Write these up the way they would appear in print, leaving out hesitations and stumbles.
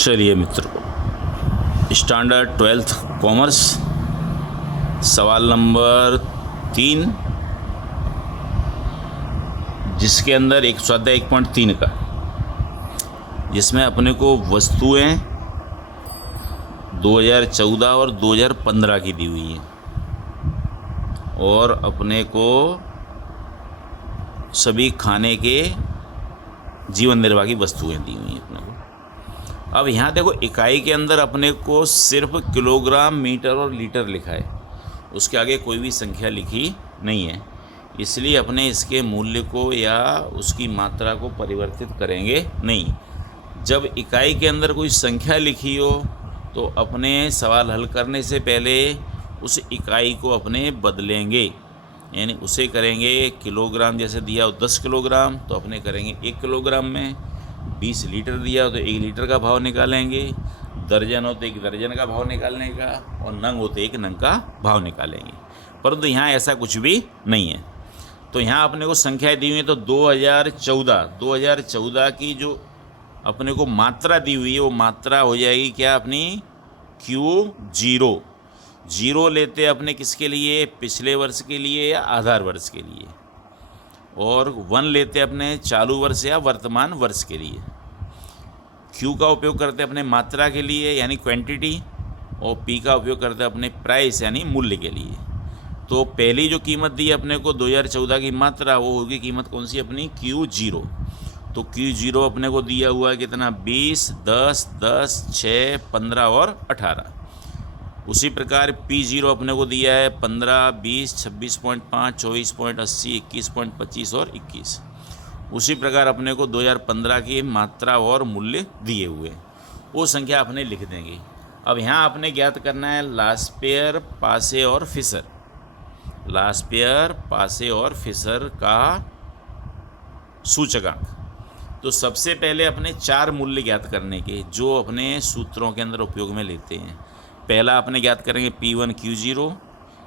चलिए मित्रों, standard 12th commerce सवाल नंबर 3, जिसके अंदर एक स्वाध्याय 1.3 का, जिसमें अपने को वस्तुएं 2014 और 2015 की दी हुई हैं और अपने को सभी खाने के जीवन निर्वाह की वस्तुएं दी हुई हैं अपने को। अब यहाँ देखो, इकाई के अंदर अपने को सिर्फ किलोग्राम, मीटर और लीटर लिखा है, उसके आगे कोई भी संख्या लिखी नहीं है, इसलिए अपने इसके मूल्य को या उसकी मात्रा को परिवर्तित करेंगे नहीं। जब इकाई के अंदर कोई संख्या लिखी हो तो अपने सवाल हल करने से पहले उस इकाई को अपने बदलेंगे, यानी उसे करेंगे किलोग्राम। जैसे दिया हो 10 किलोग्राम तो अपने करेंगे 1 किलोग्राम में। 20 लीटर दिया हो तो 1 लीटर का भाव निकालेंगे। दर्जन हो तो 1 दर्जन का भाव निकालने का, और नंग हो तो 1 नंग का भाव निकालेंगे। परंतु यहाँ ऐसा कुछ भी नहीं है। तो यहाँ अपने को संख्याएं दी हुई है, तो 2014 की जो अपने को मात्रा दी हुई है वो मात्रा हो जाएगी क्या अपनी Q0। 0 लेते अपने किसके लिए, पिछले वर्ष के लिए या आधार वर्ष के लिए, और 1 लेते अपने चालू वर्ष या वर्तमान वर्ष के लिए। Q का उपयोग करते अपने मात्रा के लिए यानी क्वांटिटी, और P का उपयोग करते अपने प्राइस यानी मूल्य के लिए। तो पहली जो कीमत दी अपने को 2014 की मात्रा, वो होगी कीमत कौन सी अपनी Q0। तो Q0 अपने को दिया हुआ है कितना, 20, 10, 10, 6, 15 और 18। उसी प्रकार P0 अपने को दिया है 15, 20, 26.5, 24.80, 21.25 और 21। उसी प्रकार अपने को 2015 की मात्रा और मूल्य दिए हुए, वो संख्या अपने लिख देंगे। अब यहाँ आपने ज्ञात करना है लास्पेयर, पासे और फिशर। लास्पेयर, पासे और फिशर का सूचकांक। तो सबसे पहले अपने 4 मूल्य ज्ञात करने के, जो अपने सूत्रों के अंदर उपयोग में लेते हैं। पहला अपने ज्ञात करेंगे P1 Q0,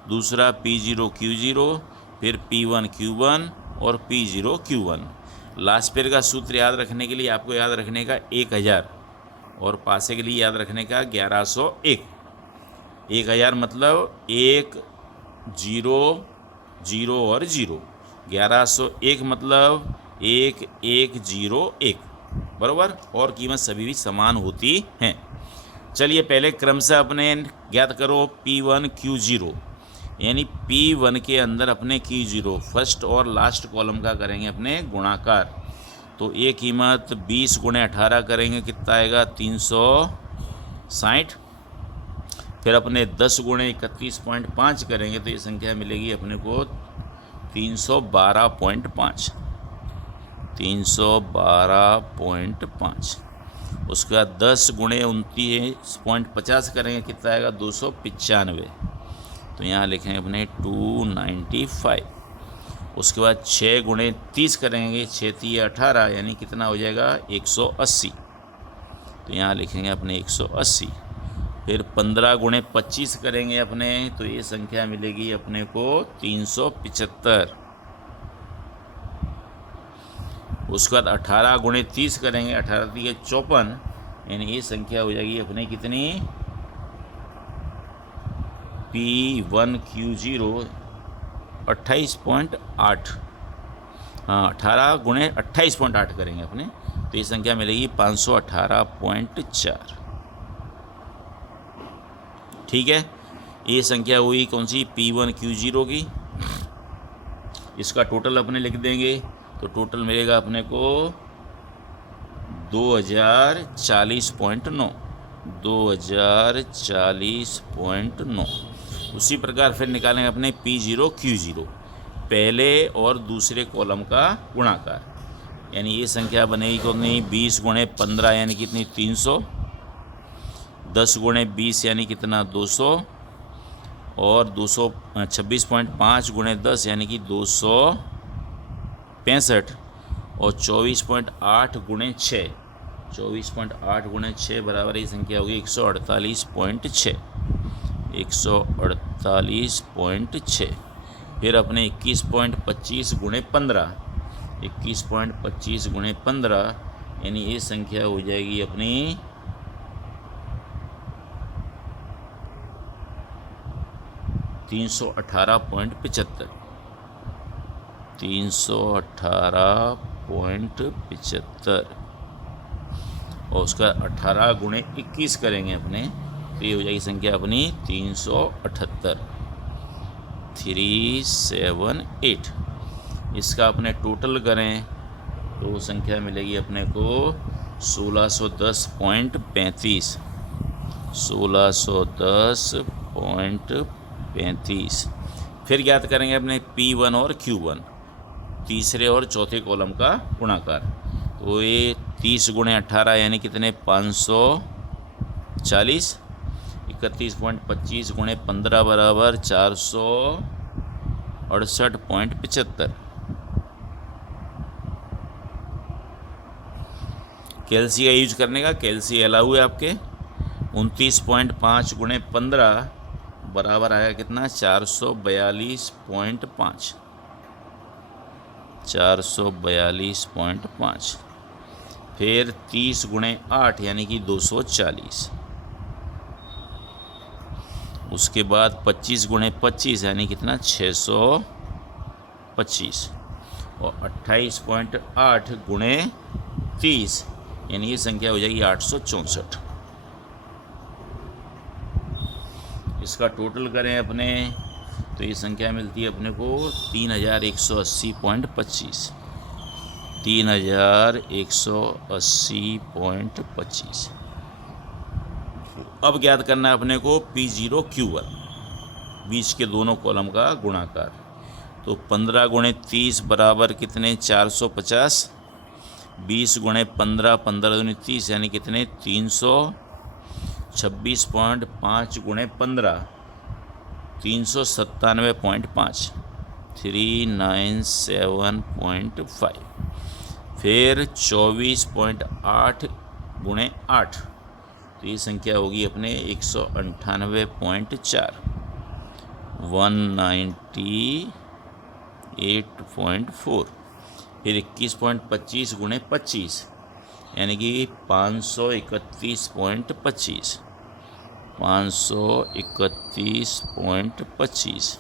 दूसरा P0 Q0, फिर P1 Q1 और P0 Q1। लास्पेयर का सूत्र याद रखने के लिए आपको याद रखने का 1000, और पासे के लिए याद रखने का 1101। 1000 मतलब 1, 0, 0 और 0। 1101 मतलब 1, 1, 0, 1, बराबर, और कीमत सभी भी समान होती हैं। चलिए पहले क्रमशः अपने ज्ञात करो P1 Q0, यानी P1 के अंदर अपने Q0 फर्स्ट और लास्ट कॉलम का करेंगे अपने गुणाकार। तो ये कीमत 20 × 18 करेंगे, कितना आएगा 360। फिर अपने 10 × 31.5 करेंगे तो ये संख्या मिलेगी अपने को 312.5। 312.5। उसके बाद 10 × 29.50 करेंगे, कितना आएगा 295। तो यहाँ लिखेंगे अपने 295। उसके बाद 6 × 30 करेंगे, 6 × 18 यानी कितना हो जाएगा 180। तो यहाँ लिखेंगे अपने 180। फिर 15 × 25 करेंगे अपने, तो ये संख्या मिलेगी अपने को 375। उसके बाद 18 × 30 करेंगे, 18 × 3 = 54, यानी ये संख्या हो जाएगी अपने कितनी, P1 Q0 28.8। हाँ, 18 × 28.8 करेंगे अपने, तो ये संख्या मिलेगी 518.4। ठीक है, ये संख्या हुई कौन सी, P1 Q0 की। इसका टोटल अपने लिख देंगे, तो टोटल मिलेगा अपने को 2040.9। 2040.9। उसी प्रकार फिर निकालेंगे अपने P0 Q0, पहले और दूसरे कॉलम का गुणाकार, यानी ये संख्या बनेगी कौन नहीं, 20 × 15 यानी कितनी 300, 10 × 20 यानी कितना 200, और 226.5 × 10 यानी कि 265, और 24.8 × 6, 24.8 × 6 बराबर ये संख्या होगी 148.6। 148.6। फिर अपने 21.25 × 15, 21.25 × 15 यानी ये संख्या हो जाएगी अपनी 318.75, 318.75 और उसका 18 गुणे 21 करेंगे अपने, तो ये हो जाएगी संख्या अपनी 378, 378। इसका अपने टोटल करें तो संख्या मिलेगी अपने को 1610.35, 1610.35। फिर ज्ञात करेंगे अपने P1 और Q1, तीसरे और चौथे कॉलम का गुणाकार। तो ये 30 गुणे 18 यानी कितने 540, 31.25 गुणे 15 बराबर 468.75। कैलसी का यूज करने का, कैलसी अलाउ है आपके। 29.5 गुणे 15 बराबर आया कितना 442.5, 442.5। फिर 30 गुणे 8 यानी कि 240। उसके बाद 25 गुणे 25 यानी कितना 625 और 28.8 गुणे 30 यानी ये संख्या हो जाएगी 864। इसका टोटल करें अपने तो ये संख्या मिलती है अपने को 3180.25, 3180.25। अब ज्ञात करना है अपने को P0 Q1, बीच के दोनों कॉलम का गुणाकार। तो 15 गुणे 30 बराबर कितने 450, 20 गुणे 15, 15 दूनी 30 यानी कितने 326.5 गुणे 15, 397.5, 397.5। फिर 24.8 गुणे 8 तो ये संख्या होगी अपने 198.4, 198.4। फिर 21.25 गुणे 25 यानी कि 531.25, 531.25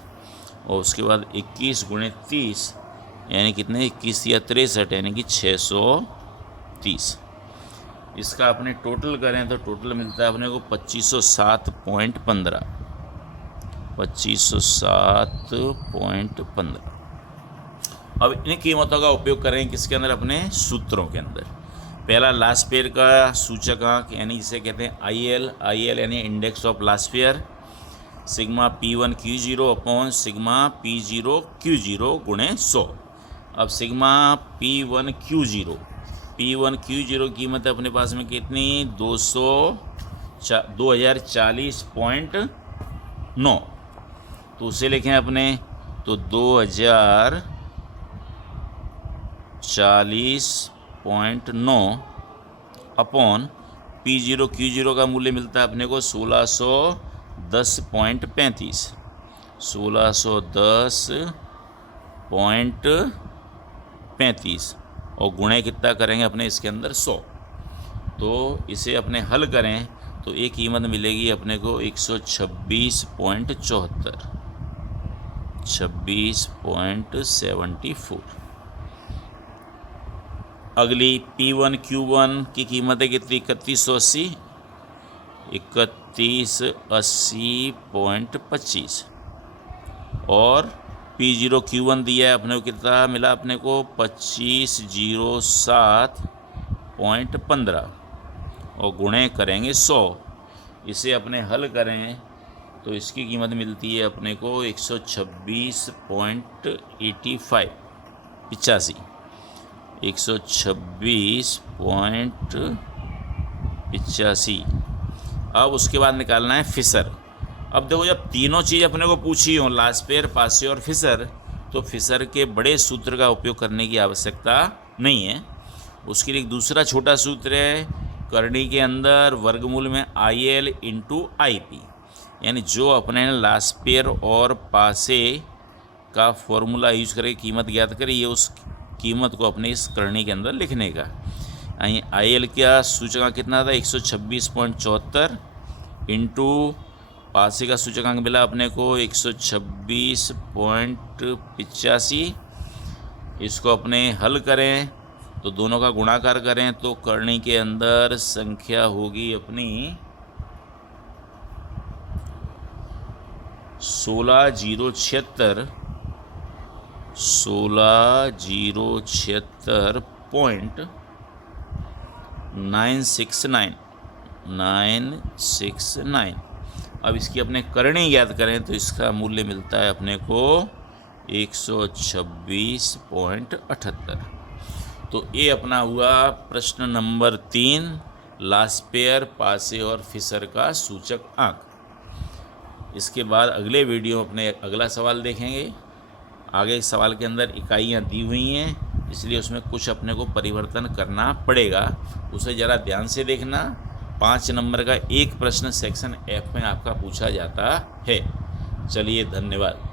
और उसके बाद 21 गुणे 30 यानी कितने 21 या 63 यानी कि 630। इसका अपने टोटल करें तो टोटल मिलता है अपने को 2507.15, 2507.15। अब इन कीमतों का उपयोग करें किसके अंदर अपने सूत्रों के अंदर। पहला लास्ट पेयर का सूचकांक यानी जिसे कहते हैं IL, IL यानी index of last pair, sigma P1 Q0 upon sigma P0 Q0 गुणे 100। अब सिग्मा P1 Q0 की कीमत अपने पास में कितनी 2040.9, तो उसे लिखें अपने तो 2040.9 अपॉन P0 Q0 का मूल्य मिलता है अपने को 1610.35, 1610.35 और गुणे कितना करेंगे अपने इसके अंदर 100। तो इसे अपने हल करें तो एक कीमत मिलेगी अपने को 126.74, 26.74। अगली P1 Q1 की कीमत है कितनी 3180, 3180.25 और P0 Q1 दिया है अपने को कितना मिला अपने को 2507.15 और गुणे करेंगे 100। इसे अपने हल करें तो इसकी कीमत मिलती है अपने को 126.85, 126.85। अब उसके बाद निकालना है फिशर। अब देखो जब तीनों चीज़ अपने को पूछी हो लास्ट पेयर, पासे और फिशर, तो फिशर के बड़े सूत्र का उपयोग करने की आवश्यकता नहीं है। उसके लिए एक दूसरा छोटा सूत्र है करनी के अंदर वर्गमूल में IL इंटू IP, यानी जो अपने लास्ट पेयर और पासे का फॉर्मूला यूज करके कीमत ज्ञात करें, ये उस कीमत को अपने इस करनी के अंदर लिखने का। IL का सूचकांक कितना था 126.74 इंटू पासे का सूचकांक मिला अपने को 126.85। इसको अपने हल करें तो दोनों का गुणाकार करें तो करनी के अंदर संख्या होगी अपनी 16,076.969। अब इसकी अपने करणी ज्ञात करें तो इसका मूल्य मिलता है अपने को 126.78। तो ये अपना हुआ प्रश्न नंबर 3, लास्पेयर, पासे और फिशर का सूचक आंक। इसके बाद अगले वीडियो में अपने अगला सवाल देखेंगे। आगे इस सवाल के अंदर इकाइयाँ दी हुई हैं, इसलिए उसमें कुछ अपने को परिवर्तन करना पड़ेगा, उसे ज़रा ध्यान से देखना। 5 नंबर का एक प्रश्न सेक्शन F में आपका पूछा जाता है। चलिए, धन्यवाद।